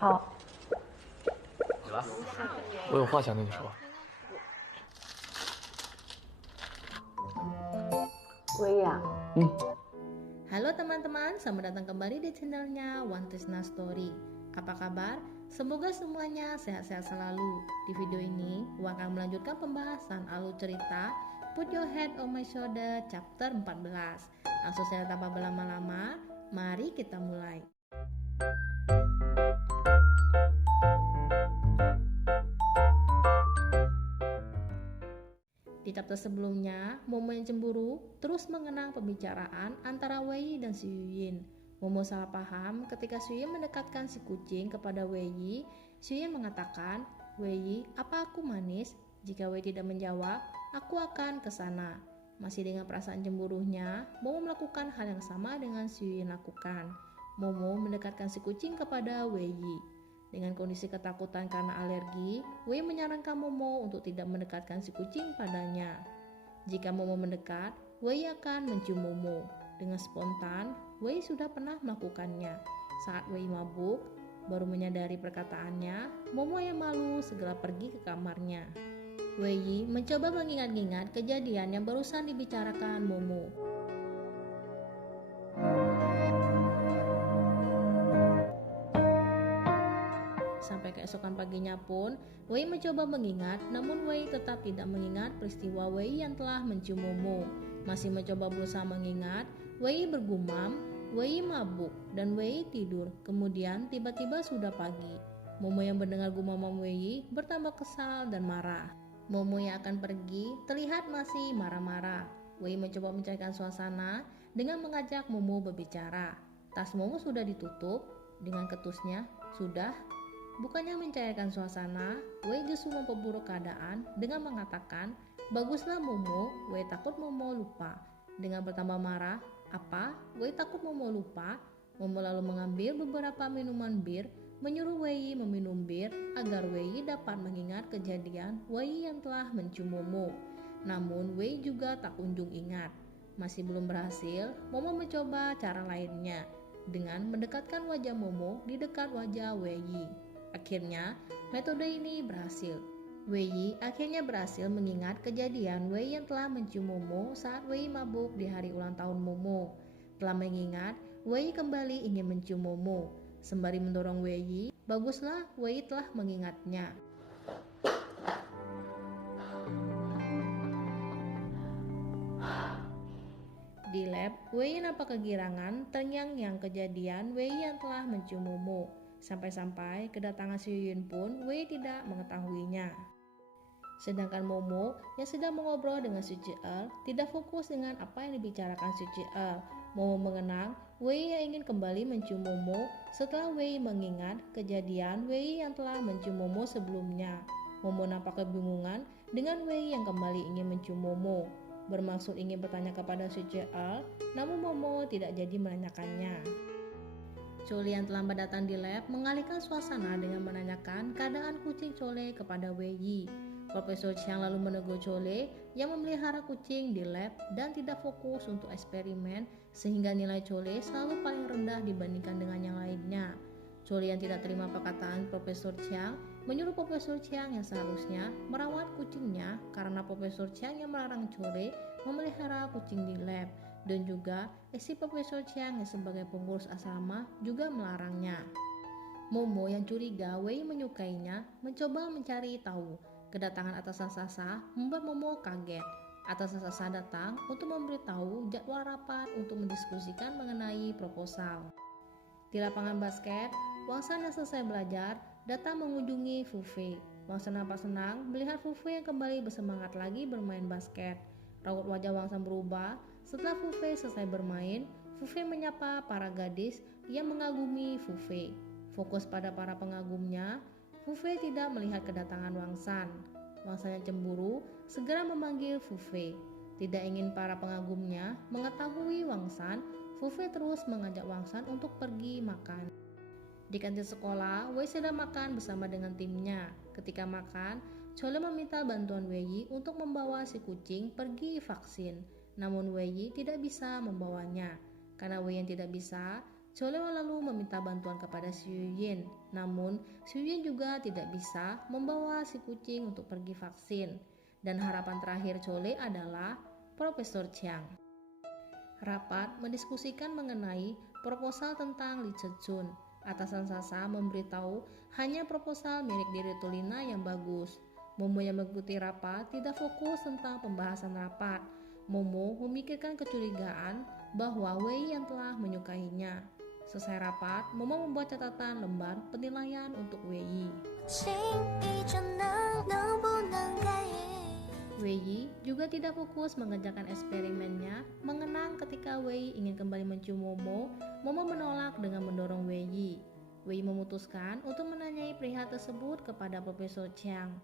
好，对吧？我有话想跟你说。薇呀，Halo teman-teman, selamat datang kembali di channelnya One Trisna Story. Apa kabar? Semoga semuanya sehat-sehat selalu. Di video ini, Wan akan melanjutkan pembahasan alur cerita Put Your Head on My Shoulder chapter 14. Langsung saja tanpa berlama-lama, mari kita mulai. Di chapter sebelumnya, Momo yang cemburu terus mengenang pembicaraan antara Wei dan Si Yuyin. Momo salah paham ketika Si Yuyin mendekatkan si kucing kepada Wei. Si Yuyin mengatakan, "Wei, apa aku manis?" Jika Wei tidak menjawab, "Aku akan ke sana." Masih dengan perasaan cemburunya, Momo melakukan hal yang sama dengan Si Yuyin lakukan. Momo mendekatkan si kucing kepada Wei. Dengan kondisi ketakutan karena alergi, Wei menyarankan Momo untuk tidak mendekatkan si kucing padanya. Jika Momo mendekat, Wei akan mencium Momo. Dengan spontan, Wei sudah pernah melakukannya. Saat Wei mabuk, baru menyadari perkataannya, Momo yang malu segera pergi ke kamarnya. Wei mencoba mengingat-ingat kejadian yang barusan dibicarakan Momo. Sampai keesokan paginya pun, Wei mencoba mengingat, namun Wei tetap tidak mengingat peristiwa Wei yang telah mencium Momo. Masih mencoba berusaha mengingat, Wei bergumam, Wei mabuk, dan Wei tidur. Kemudian tiba-tiba sudah pagi. Momo yang mendengar gumaman Wei bertambah kesal dan marah. Momo yang akan pergi terlihat masih marah-marah. Wei mencoba mencairkan suasana dengan mengajak Momo berbicara. Tas Momo sudah ditutup dengan ketusnya. Sudah. Bukannya mencairkan suasana, Wei justru memperburuk keadaan dengan mengatakan, "Baguslah Momo, Wei takut Momo lupa." Dengan bertambah marah, "Apa? Wei takut Momo lupa?" Momo lalu mengambil beberapa minuman bir, menyuruh Wei meminum bir agar Wei dapat mengingat kejadian Wei yang telah mencium Momo. Namun Wei juga tak kunjung ingat. Masih belum berhasil, Momo mencoba cara lainnya dengan mendekatkan wajah Momo di dekat wajah Wei. Akhirnya, metode ini berhasil. Wei akhirnya berhasil mengingat kejadian Wei yang telah mencium Momo saat Wei mabuk di hari ulang tahun Momo. Telah mengingat, Wei kembali ingin mencium Momo. Sembari mendorong Wei, baguslah Wei telah mengingatnya. Di lab, Wei nampak kegirangan terngiang-ngiang kejadian Wei yang telah mencium Momo. Sampai-sampai kedatangan Si Yuyin pun Wei tidak mengetahuinya. Sedangkan Momo yang sedang mengobrol dengan Si Ciel tidak fokus dengan apa yang dibicarakan Si Ciel. Momo mengenang Wei yang ingin kembali mencium Momo setelah Wei mengingat kejadian Wei yang telah mencium Momo sebelumnya. Momo nampak kebingungan dengan Wei yang kembali ingin mencium Momo. Bermaksud ingin bertanya kepada Si Ciel, namun Momo tidak jadi menanyakannya. Chole yang terlambat datang di lab mengalihkan suasana dengan menanyakan keadaan kucing Chole kepada Wei. Profesor Chiang lalu menegur Chole yang memelihara kucing di lab dan tidak fokus untuk eksperimen sehingga nilai Chole selalu paling rendah dibandingkan dengan yang lainnya. Chole yang tidak terima perkataan Profesor Chiang menyuruh Profesor Chiang yang seharusnya merawat kucingnya karena Profesor Chiang yang melarang Chole memelihara kucing di lab. Dan juga istri Profesor Chiang yang sebagai pengurus asrama juga melarangnya. Momo yang curiga Wei menyukainya mencoba mencari tahu. Kedatangan atasan Sasa membuat Momo kaget. Atasan Sasa datang untuk memberitahu jadwal rapat untuk mendiskusikan mengenai proposal. Di lapangan basket, Wang San yang selesai belajar datang mengunjungi Fu Fei. Wang San nampak senang melihat Fu Fei yang kembali bersemangat lagi bermain basket. Raut wajah Wang San berubah. Setelah Fu Fei selesai bermain, Fu Fei menyapa para gadis yang mengagumi Fu Fei. Fokus pada para pengagumnya, Fu Fei tidak melihat kedatangan Wang San. Wang San yang cemburu segera memanggil Fu Fei. Tidak ingin para pengagumnya mengetahui Wang San, Fu Fei terus mengajak Wang San untuk pergi makan. Di kantin sekolah, Wei sedang makan bersama dengan timnya. Ketika makan, Chole meminta bantuan Wei untuk membawa si kucing pergi vaksin. Namun Wei tidak bisa membawanya. Karena Wei yang tidak bisa, Chole lalu meminta bantuan kepada Xu Yin. Namun, Xu Yin juga tidak bisa membawa si kucing untuk pergi vaksin. Dan harapan terakhir Chole adalah Profesor Chiang. Rapat mendiskusikan mengenai proposal tentang Li Chechun. Atasan Sasa memberitahu hanya proposal milik diri Tulina yang bagus. Momo yang mengikuti rapat tidak fokus tentang pembahasan rapat. Momo memikirkan kecurigaan bahwa Wei yang telah menyukainya. Selesai rapat, Momo membuat catatan lembar penilaian untuk Wei. Wei juga tidak fokus mengerjakan eksperimennya. Mengenang ketika Wei ingin kembali mencium Momo, Momo menolak dengan mendorong Wei. Wei memutuskan untuk menanyai perihal tersebut kepada Profesor Chiang.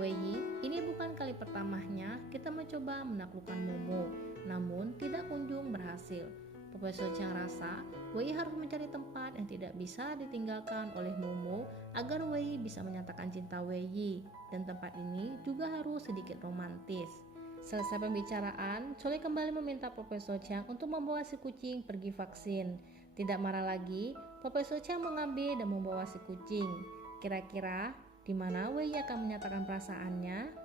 Wei, ini bukan kali pertamanya kita mencoba menaklukkan Momo, namun tidak kunjung berhasil. Profesor Chiang rasa Wei harus mencari tempat yang tidak bisa ditinggalkan oleh Momo agar Wei bisa menyatakan cinta Wei, dan tempat ini juga harus sedikit romantis. Selesai pembicaraan, Chole kembali meminta Profesor Chiang untuk membawa si kucing pergi vaksin. Tidak marah lagi, Profesor Chiang mengambil dan membawa si kucing. Kira-kira di mana Wei akan menyatakan perasaannya?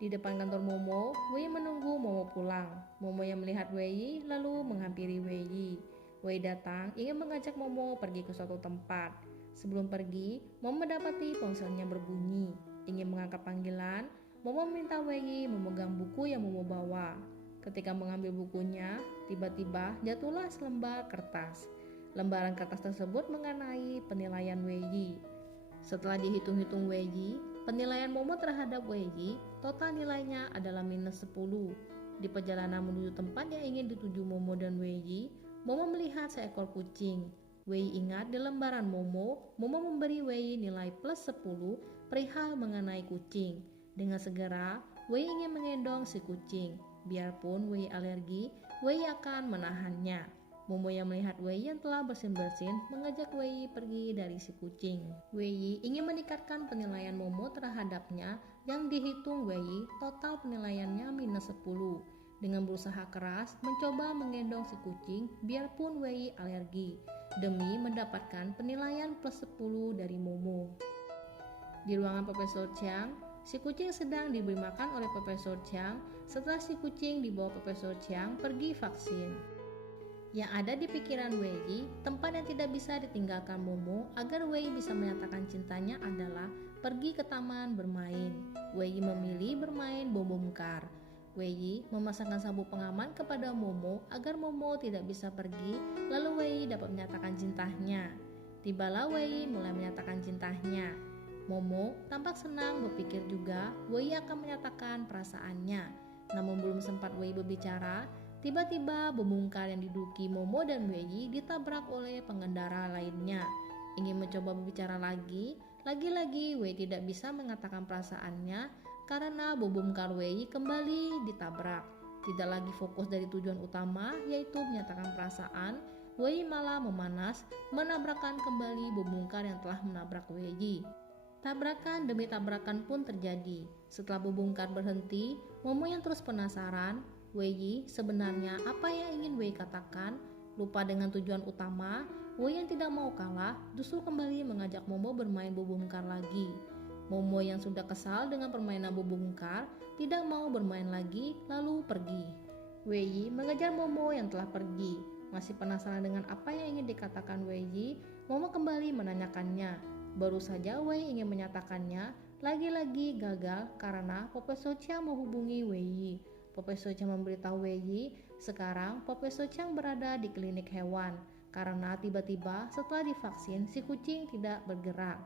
Di depan kantor Momo, Wei menunggu Momo pulang. Momo yang melihat Wei lalu menghampiri Wei. Wei datang ingin mengajak Momo pergi ke suatu tempat. Sebelum pergi, Momo mendapati ponselnya berbunyi. Ingin mengangkat panggilan, Momo meminta Wei memegang buku yang Momo bawa. Ketika mengambil bukunya, tiba-tiba jatuhlah selembar kertas. Lembaran kertas tersebut mengenai penilaian Wei. Setelah dihitung-hitung Wei, penilaian Momo terhadap Wei, total nilainya adalah -10. Di perjalanan menuju tempat yang ingin dituju Momo dan Wei, Momo melihat seekor kucing. Wei ingat di lembaran Momo memberi Wei nilai +10 perihal mengenai kucing. Dengan segera, Wei ingin menggendong si kucing. Biarpun Wei alergi, Wei akan menahannya. Momo yang melihat Wei yang telah bersin-bersin mengajak Wei pergi dari si kucing. Wei ingin meningkatkan penilaian Momo terhadapnya yang dihitung Wei total penilaiannya -10. Dengan berusaha keras mencoba menggendong si kucing biarpun Wei alergi demi mendapatkan penilaian +10 dari Momo. Di ruangan Profesor Chiang, si kucing sedang diberi makan oleh Profesor Chiang setelah si kucing dibawa Profesor Chiang pergi vaksin. Yang ada di pikiran Wei, tempat yang tidak bisa ditinggalkan Momo agar Wei bisa menyatakan cintanya adalah pergi ke taman bermain. Wei memilih bermain bom bongkar. Wei memasangkan sabuk pengaman kepada Momo agar Momo tidak bisa pergi, lalu Wei dapat menyatakan cintanya. Tibalah Wei mulai menyatakan cintanya. Momo tampak senang berpikir juga Wei akan menyatakan perasaannya. Namun belum sempat Wei berbicara, tiba-tiba bom bongkar yang diduduki Momo dan Wei ditabrak oleh pengendara lainnya. Ingin mencoba berbicara lagi-lagi Wei tidak bisa mengatakan perasaannya karena bom bongkar Wei kembali ditabrak. Tidak lagi fokus dari tujuan utama yaitu menyatakan perasaan, Wei malah memanas menabrakkan kembali bom bongkar yang telah menabrak Wei. Tabrakan demi tabrakan pun terjadi. Setelah bom bongkar berhenti, Momo yang terus penasaran, Wei sebenarnya apa yang ingin Wei katakan? Lupa dengan tujuan utama, Wei yang tidak mau kalah justru kembali mengajak Momo bermain bom bongkar lagi. Momo yang sudah kesal dengan permainan bom bongkar tidak mau bermain lagi lalu pergi. Wei mengejar Momo yang telah pergi. Masih penasaran dengan apa yang ingin dikatakan Wei, Momo kembali menanyakannya. Baru saja Wei ingin menyatakannya, lagi-lagi gagal karena Profesor Chiang menghubungi Wei. Profesor Chiang memberitahu Wei, sekarang Profesor Chiang berada di klinik hewan karena tiba-tiba setelah divaksin si kucing tidak bergerak.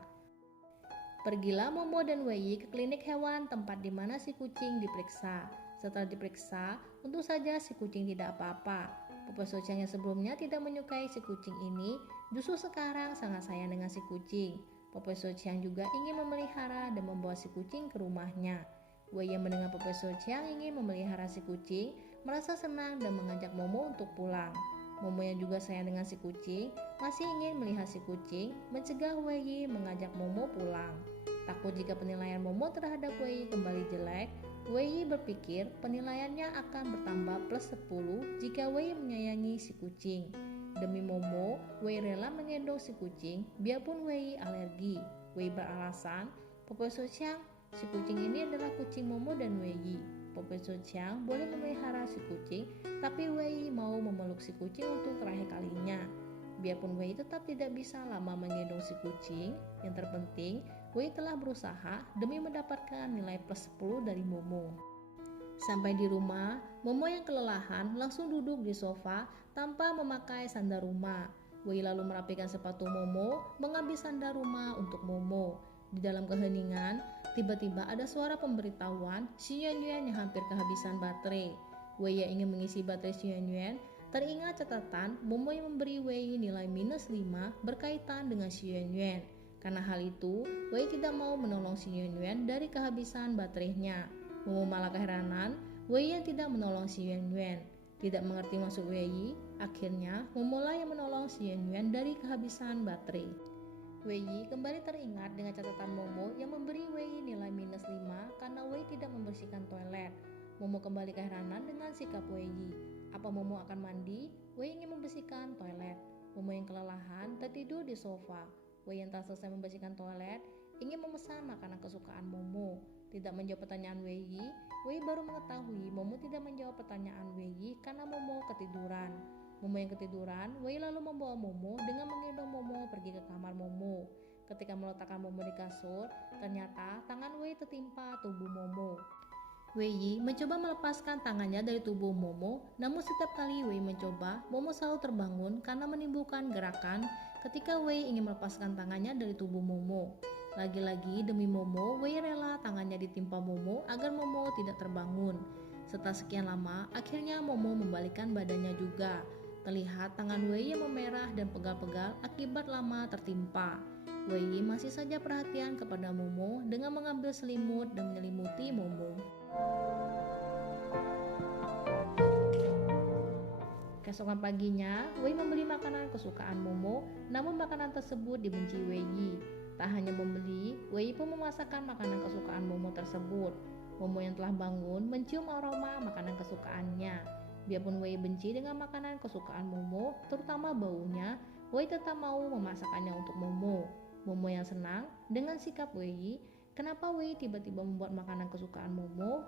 Pergilah Momo dan Wei ke klinik hewan tempat di mana si kucing diperiksa. Setelah diperiksa, untung saja si kucing tidak apa-apa. Profesor Chiang yang sebelumnya tidak menyukai si kucing ini, justru sekarang sangat sayang dengan si kucing. Profesor Chiang juga ingin memelihara dan membawa si kucing ke rumahnya. Wei yang mendengar Profesor Chiang ingin memelihara si kucing, merasa senang dan mengajak Momo untuk pulang. Momo yang juga sayang dengan si kucing, masih ingin melihat si kucing, mencegah Wei mengajak Momo pulang. Takut jika penilaian Momo terhadap Wei kembali jelek, Wei berpikir penilaiannya akan bertambah +10 jika Wei menyayangi si kucing. Demi Momo, Wei rela menggendong si kucing biarpun Wei alergi. Wei beralasan, Profesor Xiang, si kucing ini adalah kucing Momo dan Wei. Profesor Xiang boleh memelihara si kucing, tapi Wei mau memeluk si kucing untuk terakhir kalinya. Biarpun Wei tetap tidak bisa lama menggendong si kucing, yang terpenting Wei telah berusaha demi mendapatkan nilai plus 10 dari Momo. Sampai di rumah, Momo yang kelelahan langsung duduk di sofa tanpa memakai sandal rumah. Wei lalu merapikan sepatu Momo, mengambil sandal rumah untuk Momo. Di dalam keheningan, tiba-tiba ada suara pemberitahuan Xu Yuanyuan yang hampir kehabisan baterai. Wei yang ingin mengisi baterai Xu Yuanyuan teringat catatan Momo yang memberi Wei nilai minus 5 berkaitan dengan Xu Yuanyuan. Karena hal itu, Wei tidak mau menolong Xu Yuanyuan dari kehabisan baterainya. Momo malah keheranan, Wei yang tidak menolong Xu Yuanyuan. Tidak mengerti maksud Wei, akhirnya Momo lah yang menolong Xu Yuanyuan dari kehabisan baterai. Wei kembali teringat dengan catatan Momo yang memberi Wei nilai minus 5 karena Wei tidak membersihkan toilet. Momo kembali keheranan dengan sikap Wei. Apa Momo akan mandi? Wei ingin membersihkan toilet. Momo yang kelelahan tertidur di sofa. Wei yang tak selesai membersihkan toilet ingin memesan makanan kesukaan Momo. Tidak menjawab pertanyaan Wei baru mengetahui Momo tidak menjawab pertanyaan Wei karena Momo ketiduran. Momo yang ketiduran, Wei lalu membawa Momo dengan menggendong Momo pergi ke kamar Momo. Ketika meletakkan Momo di kasur, ternyata tangan Wei tertimpa tubuh Momo. Wei mencoba melepaskan tangannya dari tubuh Momo, namun setiap kali Wei mencoba, Momo selalu terbangun karena menimbulkan gerakan ketika Wei ingin melepaskan tangannya dari tubuh Momo. Lagi-lagi demi Momo, Wei rela tangannya ditimpa Momo agar Momo tidak terbangun. Setelah sekian lama, akhirnya Momo membalikkan badannya juga. Terlihat tangan Wei yang memerah dan pegal-pegal akibat lama tertimpa. Wei masih saja perhatian kepada Momo dengan mengambil selimut dan menyelimuti Momo. Keesokan paginya, Wei membeli makanan kesukaan Momo, namun makanan tersebut dibenci Wei. Tak hanya membeli, Wei pun memasakkan makanan kesukaan Momo tersebut. Momo yang telah bangun mencium aroma makanan kesukaannya. Biarpun Wei benci dengan makanan kesukaan Momo, terutama baunya, Wei tetap mau memasakkannya untuk Momo. Momo yang senang dengan sikap Wei. Kenapa Wei tiba-tiba membuat makanan kesukaan Momo?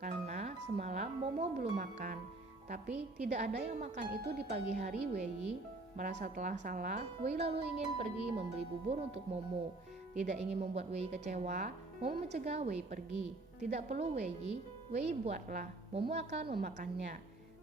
Karena semalam Momo belum makan. Tapi tidak ada yang makan itu di pagi hari Wei. Merasa telah salah, Wei lalu ingin pergi membeli bubur untuk Momo. Tidak ingin membuat Wei kecewa, Momo mencegah Wei pergi. Tidak perlu Wei buatlah, Momo akan memakannya.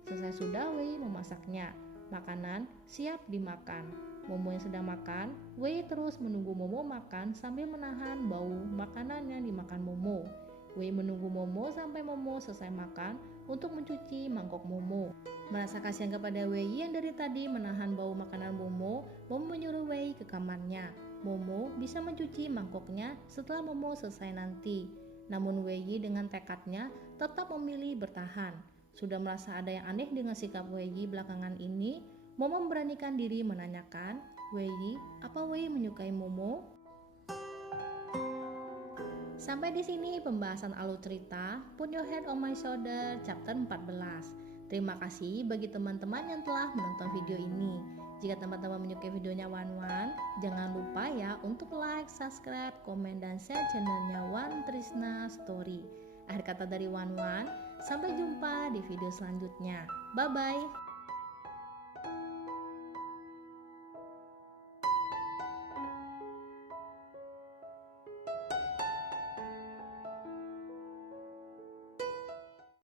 Selesai sudah Wei memasaknya. Makanan siap dimakan. Momo yang sedang makan, Wei terus menunggu Momo makan sambil menahan bau makanan yang dimakan Momo. Wei menunggu Momo sampai Momo selesai makan untuk mencuci mangkok Momo. Merasa kasihan kepada Wei yang dari tadi menahan bau makanan Momo, Momo menyuruh Wei ke kamarnya. Momo bisa mencuci mangkoknya setelah Momo selesai nanti. Namun Wei dengan tekadnya tetap memilih bertahan. Sudah merasa ada yang aneh dengan sikap Wei belakangan ini, Momo memberanikan diri menanyakan, Wei, apa Wei menyukai Momo? Sampai di sini pembahasan alur cerita Put Your Head on My Shoulder chapter 14. Terima kasih bagi teman-teman yang telah menonton video ini. Jika teman-teman menyukai videonya Wan Wan, jangan lupa ya untuk like, subscribe, komen, dan share channelnya Wan Trisna Story. Akhir kata dari Wan Wan, sampai jumpa di video selanjutnya. Bye-bye.